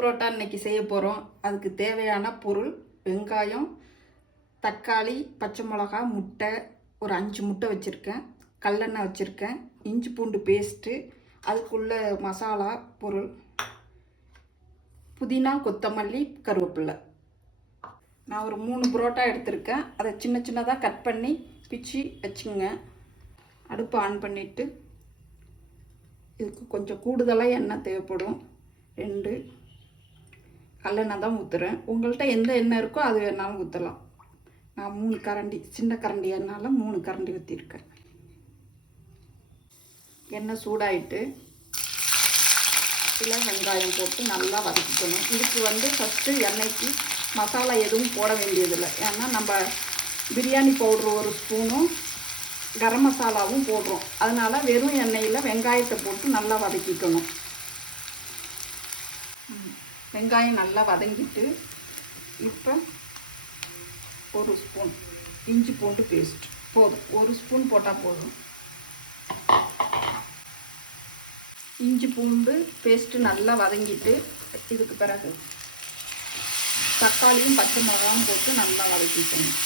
புரோட்டா இன்றைக்கி செய்ய போகிறோம் அதுக்கு தேவையான பொருள் வெங்காயம் தக்காளி பச்சை மிளகா முட்டை ஒரு அஞ்சு முட்டை வச்சுருக்கேன். கல்லெண்ணெய் வச்சுருக்கேன். இஞ்சி பூண்டு பேஸ்ட்டு அதுக்குள்ள மசாலா பொருள் புதினா கொத்தமல்லி கருவேப்பில்லை நான் ஒரு மூணு புரோட்டா எடுத்திருக்கேன். அதை சின்ன சின்னதாக கட் பண்ணி பிச்சு வச்சுங்க அடுப்பு ஆன் பண்ணிவிட்டு இதுக்கு கொஞ்சம் கூடுதலாக எண்ணெய் தேவைப்படும். கல்லெண்ணெய் தான் ஊற்றுறேன் உங்கள்கிட்ட எந்த எண்ணெய் இருக்கோ அது வேணாலும் ஊற்றலாம் நான் மூணு கரண்டி சின்ன கரண்டி எண்ணால் மூணு கரண்டி ஊற்றிருக்கேன் எண்ணெய் சூடாயிட்டு சில வெங்காயம் போட்டு நல்லா வதக்கிக்கணும். இதுக்கு வந்து ஃபஸ்ட்டு எண்ணெய்க்கு மசாலா எதுவும் போட வேண்டியதில்லை. ஏன்னா நம்ம பிரியாணி பவுட்ரு ஒரு ஸ்பூனும் கரம் மசாலாவும் போடுறோம். அதனால் வெறும் எண்ணெயில் வெங்காயத்தை போட்டு நல்லா வதக்கிக்கணும். வெங்காயம் நல்லா வதங்கிட்டு இப்போ ஒரு ஸ்பூன் இஞ்சி பூண்டு பேஸ்ட் போதும். ஒரு ஸ்பூன் போட்டால் போதும். இஞ்சி பூண்டு பேஸ்ட்டு நல்லா வதங்கிட்டு இதுக்கு பிறகு தக்காளியும் பச்சை மிளகாவும் போட்டு நல்லா வதக்கிக்கணும்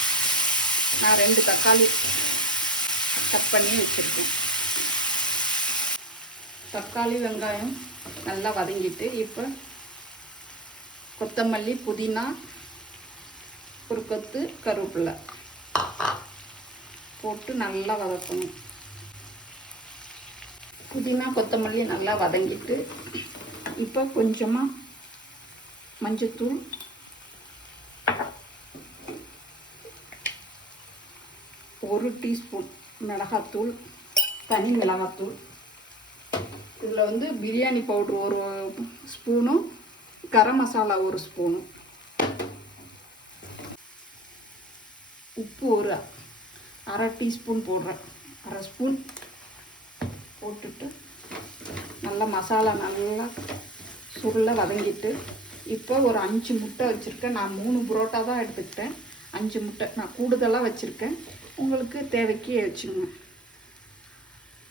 நான் ரெண்டு தக்காளி கட் பண்ணி வச்சுருக்கேன். தக்காளி வெங்காயம் நல்லா வதங்கிட்டு இப்போ கொத்தமல்லி புதினா ஒரு கொத்து கருவேப்பிலை போட்டு நல்லா வதக்கணும். புதினா கொத்தமல்லி நல்லா வதங்கிட்டு இப்போ கொஞ்சமாக மஞ்சத்தூள் ஒரு டீஸ்பூன் மிளகாத்தூள் தனி மிளகாத்தூள். இதில் வந்து பிரியாணி பவுட்ரு ஒரு ஸ்பூனும் கரம் மசாலா ஒரு ஸ்பூனு. உப்பு ஒரு அரை டீஸ்பூன் போடுறேன். அரை ஸ்பூன் போட்டுட்டு நல்லா மசாலா நல்லா சுருள வதங்கிட்டு இப்போ ஒரு அஞ்சு முட்டை வச்சுருக்கேன். நான் மூணு புரோட்டா தான் எடுத்துக்கிட்டேன். அஞ்சு முட்டை நான் கூடுதலாக வச்சுருக்கேன். உங்களுக்கு தேவைக்கு வச்சுங்க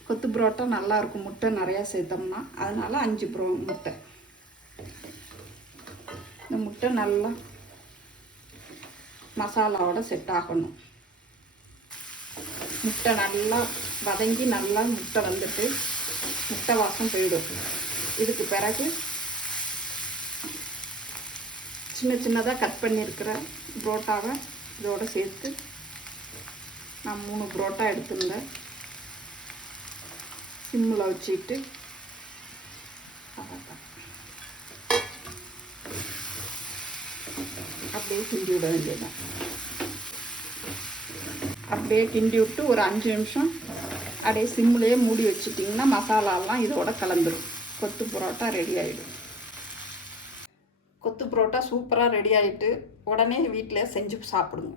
கொத்து புரோட்டா நல்லா இருக்கும். முட்டை நிறையா சேர்த்தோம்னா. அதனால் அஞ்சு புரோ முட்டை. முட்டை நல்லா மசாலாவோட செட் ஆகணும். முட்டை நல்லா வதங்கி நல்லா முட்டை வந்துட்டு முட்டை வாசம் போயிடும். இதுக்கு பிறகு சின்ன சின்னதாக கட் பண்ணியிருக்கிற புரோட்டாவை இதோட சேர்த்து நான் மூணு புரோட்டா எடுத்துருந்தேன். சிம்மில் வச்சுட்டு அவ்வளோதான். அப்படியே கிண்டி விட வேண்டியதுதான். அப்படியே கிண்டி விட்டு ஒரு அஞ்சு நிமிஷம் அப்படியே சிம்லேயே மூடி வச்சுட்டிங்கன்னா மசாலாலாம் இதோட கலந்துடும் கொத்து புரோட்டா ரெடி ஆகிடும் கொத்து புரோட்டா சூப்பராக ரெடி ஆகிட்டு உடனே வீட்டில் செஞ்சு சாப்பிடுங்க.